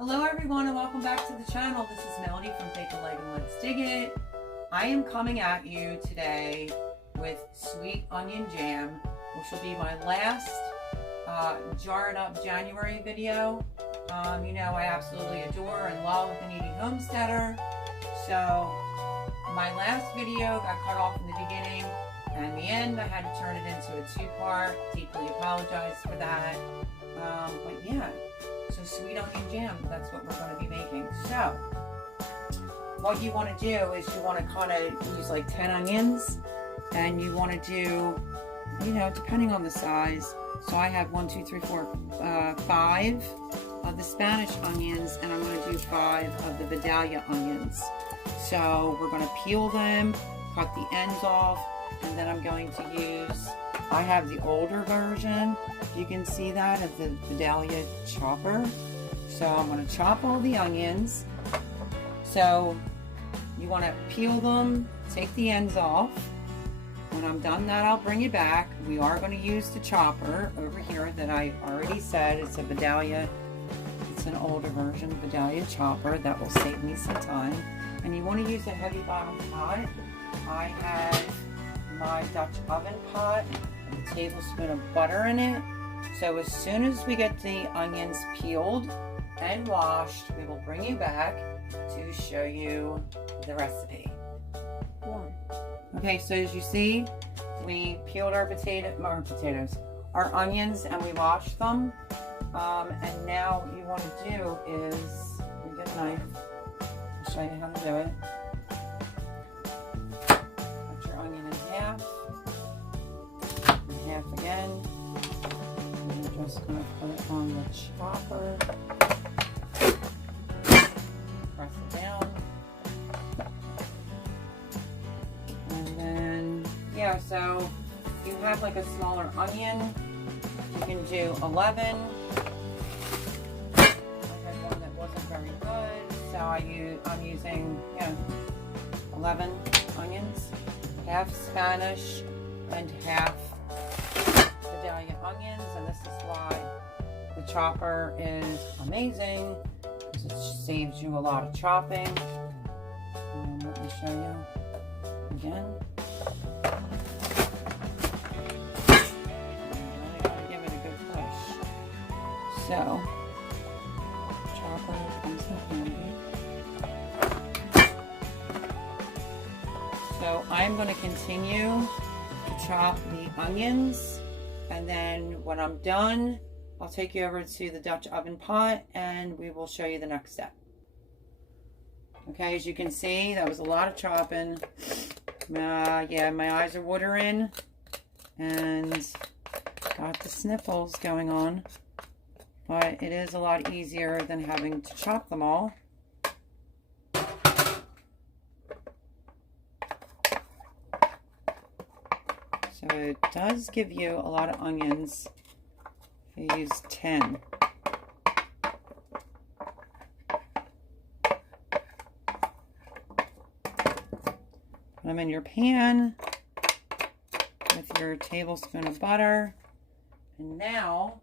Hello everyone and welcome back to the channel. This is Melody from Take a Leg and Let's Dig It. I am coming at you today with sweet onion jam, which will be my last jarred up January video. You know I absolutely adore and love Thekneadyhomesteader. So my last video got cut off in the beginning and in the end I had to turn it into a two-part. Deeply apologize for that. But yeah. So sweet onion jam, that's what we're going to be making. So what you want to do is you want to kind of use like 10 onions, and you want to do, you know, depending on the size. So I have 5 of the Spanish onions, and I'm going to do 5 of the vidalia onions. So we're going to peel them, cut the ends off, and then I'm going to use, I have the older version, you can see that, of the vidalia chopper. So I'm going to chop all the onions. So you want to peel them, take the ends off. When I'm done that, I'll bring you back. We are going to use the chopper over here that I already said. It's a vidalia, it's an older version, vidalia chopper. That will save me some time. And you want to use a heavy bottom pot. I have my Dutch oven pot with a tablespoon of butter in it. So as soon as we get the onions peeled and washed, we will bring you back to show you the recipe. Okay, so as you see, we peeled our our onions, and we washed them. And now what you want to do is, you get a knife, I'll show you how to do it. Cut your onion in half again. I'm just going to put it on the chopper. Press it down. And then, yeah, so you have like a smaller onion. You can do 11. I had one that wasn't very good, so I'm using 11 onions, half Spanish and half vidalia onions, and this is why the chopper is amazing, because it saves you a lot of chopping. Let me show you again. And I gotta give it a good push. So, chopper comes in handy. So I'm going to continue to chop the onions, and then when I'm done, I'll take you over to the Dutch oven pot and we will show you the next step. Okay, as you can see, that was a lot of chopping. Yeah, my eyes are watering and got the sniffles going on, but it is a lot easier than having to chop them all. So it does give you a lot of onions if you use 10. Put them in your pan with your tablespoon of butter. And now,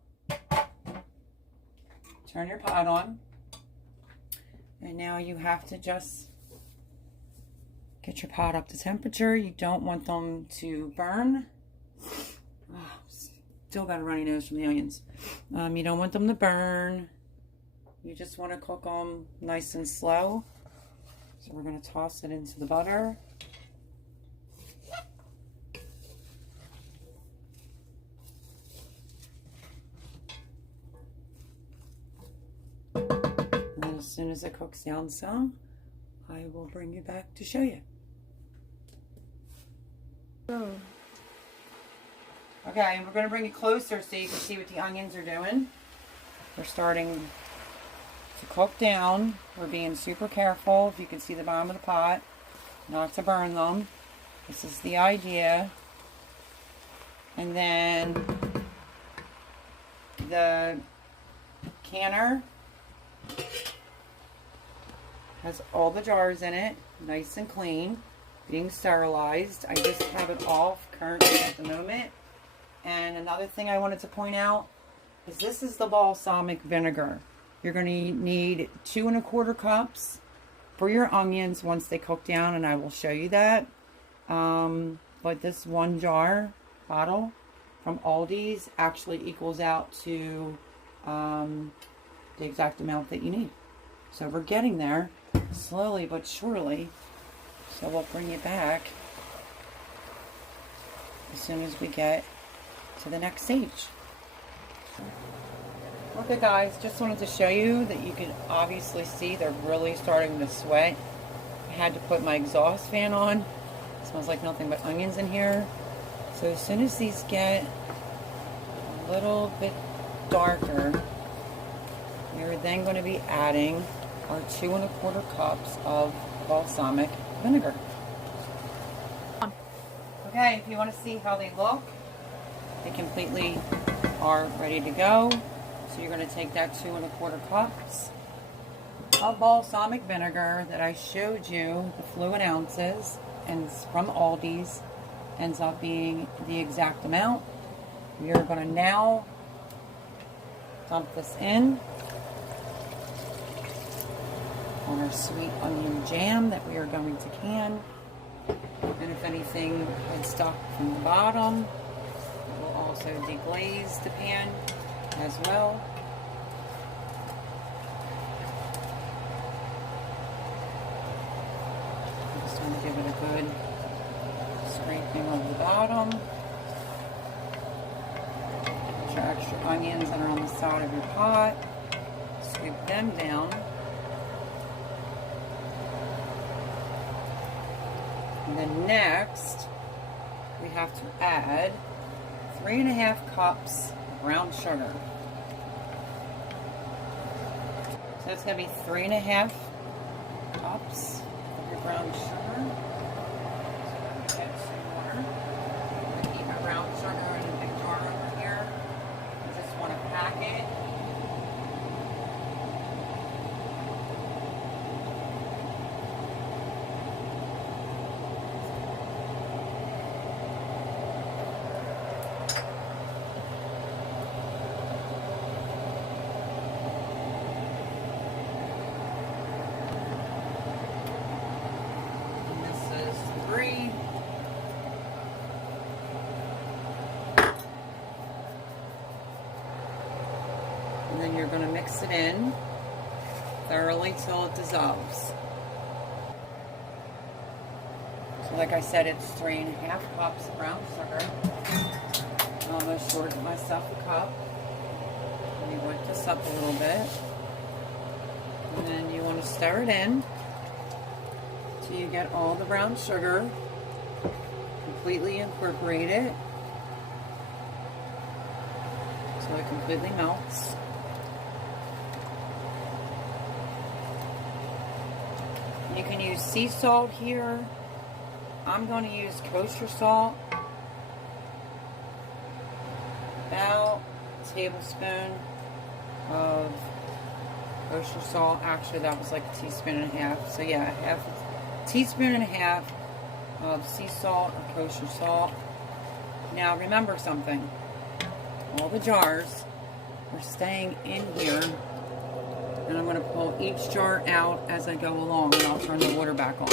turn your pot on. And now you have to just get your pot up to temperature. You don't want them to burn. Oh, still got a runny nose from the onions. You don't want them to burn. You just want to cook them nice and slow. So we're going to toss it into the butter. And then as soon as it cooks down some, I will bring you back to show you. Okay, we're going to bring it closer so you can see what the onions are doing. They're starting to cook down. We're being super careful, if you can see the bottom of the pot, not to burn them. This is the idea. And then the canner has all the jars in it, nice and clean, being sterilized. I just have it off currently at the moment. And another thing I wanted to point out is this is the balsamic vinegar. You're going to need 2¼ cups for your onions once they cook down, and I will show you that. But this 1 jar bottle from Aldi's actually equals out to the exact amount that you need. So we're getting there slowly but surely. So we'll bring it back as soon as we get to the next stage. Okay guys, just wanted to show you that you can obviously see they're really starting to sweat. I had to put my exhaust fan on. It smells like nothing but onions in here. So as soon as these get a little bit darker, we're then going to be adding our 2¼ cups of balsamic vinegar. Okay, if you want to see how they look, they completely are ready to go. So you're going to take that 2¼ cups of balsamic vinegar that I showed you, the fluid ounces, and it's from Aldi's, ends up being the exact amount. We are going to now dump this in on our sweet onion jam that we are going to can. And if anything had stuck from the bottom, it will also deglaze the pan as well. I'm just going to give it a good scraping of the bottom. Get your extra onions that are on the side of your pot, scoop them down. And then next, we have to add 3½ cups brown sugar. So it's going to be 3½ cups of your brown sugar. So add some more. I'm going to keep my brown sugar in a big jar over here. I just want to pack it. And then you're going to mix it in thoroughly till it dissolves. So like I said, it's 3½ cups of brown sugar. I almost shorted myself a cup. Let me whip this up a little bit. And then you want to stir it in till you get all the brown sugar completely incorporated so it completely melts. You can use sea salt here. I'm going to use kosher salt. About a tablespoon of kosher salt. Actually, that was like a teaspoon and a half. So yeah, a teaspoon and a half of sea salt or kosher salt. Now remember something. All the jars are staying in here. And I'm going to pull each jar out as I go along, and I'll turn the water back on.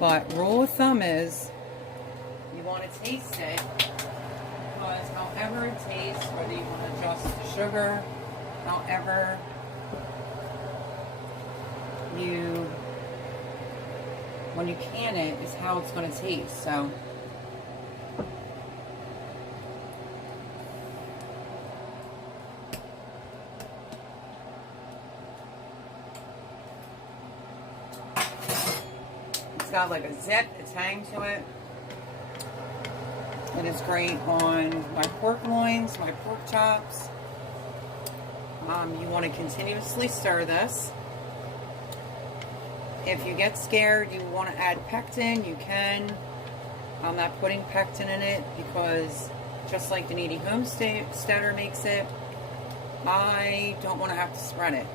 But rule of thumb is, you want to taste it, because however it tastes, whether you want to adjust the sugar, however when you can it, is how it's going to taste. So it's got like a zip, a tang to it. It is great on my pork loins, my pork chops. You want to continuously stir this. If you get scared, you want to add pectin, you can. I'm not putting pectin in it because just like Thekneadyhomesteader makes it, I don't want to have to spread it.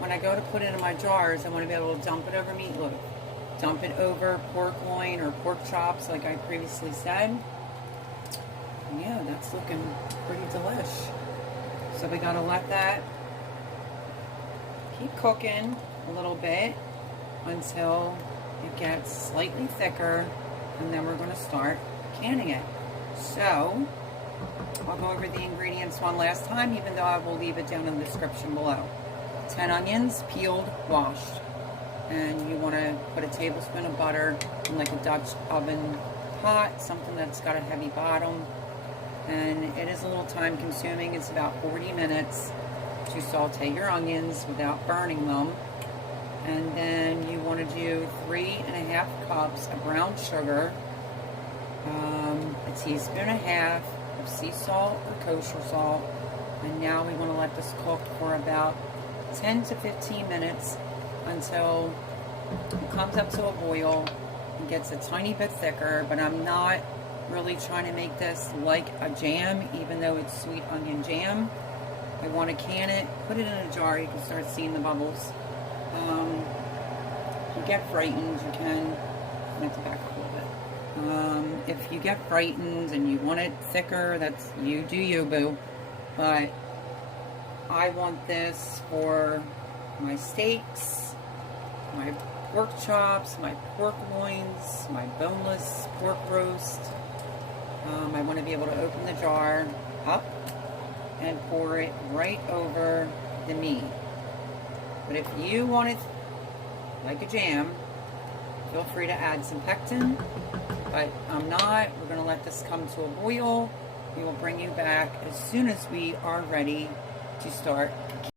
When I go to put it in my jars, I want to be able to dump it over meatloaf. Dump it over pork loin or pork chops like I previously said. And yeah, that's looking pretty delish. So we gotta let that keep cooking a little bit until it gets slightly thicker, and then we're going to start canning it. So I'll go over the ingredients one last time, even though I will leave it down in the description below. 10 onions, peeled, washed. And you want to put a tablespoon of butter in like a Dutch oven pot, something that's got a heavy bottom. And it is a little time consuming. It's about 40 minutes to saute your onions without burning them. And then you want to do 3.5 cups of brown sugar, a teaspoon and a half of sea salt or kosher salt. And now we want to let this cook for about 10 to 15 minutes until it comes up to a boil and gets a tiny bit thicker. But I'm not really trying to make this like a jam, even though it's sweet onion jam. I want to can it, put it in a jar. You can start seeing the bubbles. If you get frightened, you can, I have to back up a little bit. If you get frightened and you want it thicker, that's you do you, boo. But I want this for my steaks, my pork chops, my pork loins, my boneless pork roast. I want to be able to open the jar up and pour it right over the meat. But if you want it like a jam, feel free to add some pectin, but I'm not. We're going to let this come to a boil. We will bring you back as soon as we are ready to start